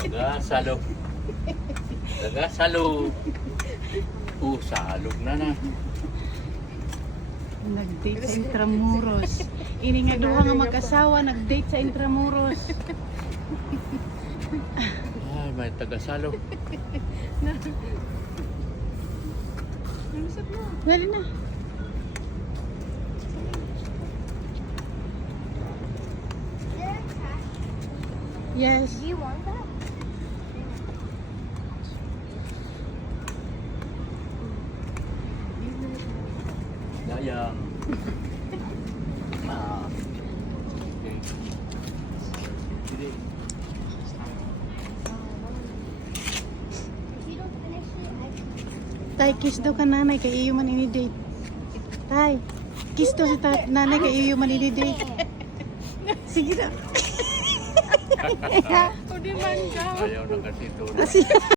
Taga-salog. Taga-salog. Salog na na. Nag-date sa Intramuros. Ini nga duha nga mag-asawa, nag-date sa Intramuros. Ay, may taga-salog. Dali na. Yes. Do you want that? Dayang. Okay. Sige. If you don't finish it, Tay, kiss daw ka nanay kay iyo man ini-date. Tay, kiss daw si nanay kay iyo man ini-date. Sige na. Ayaw na kasi ito. Kasi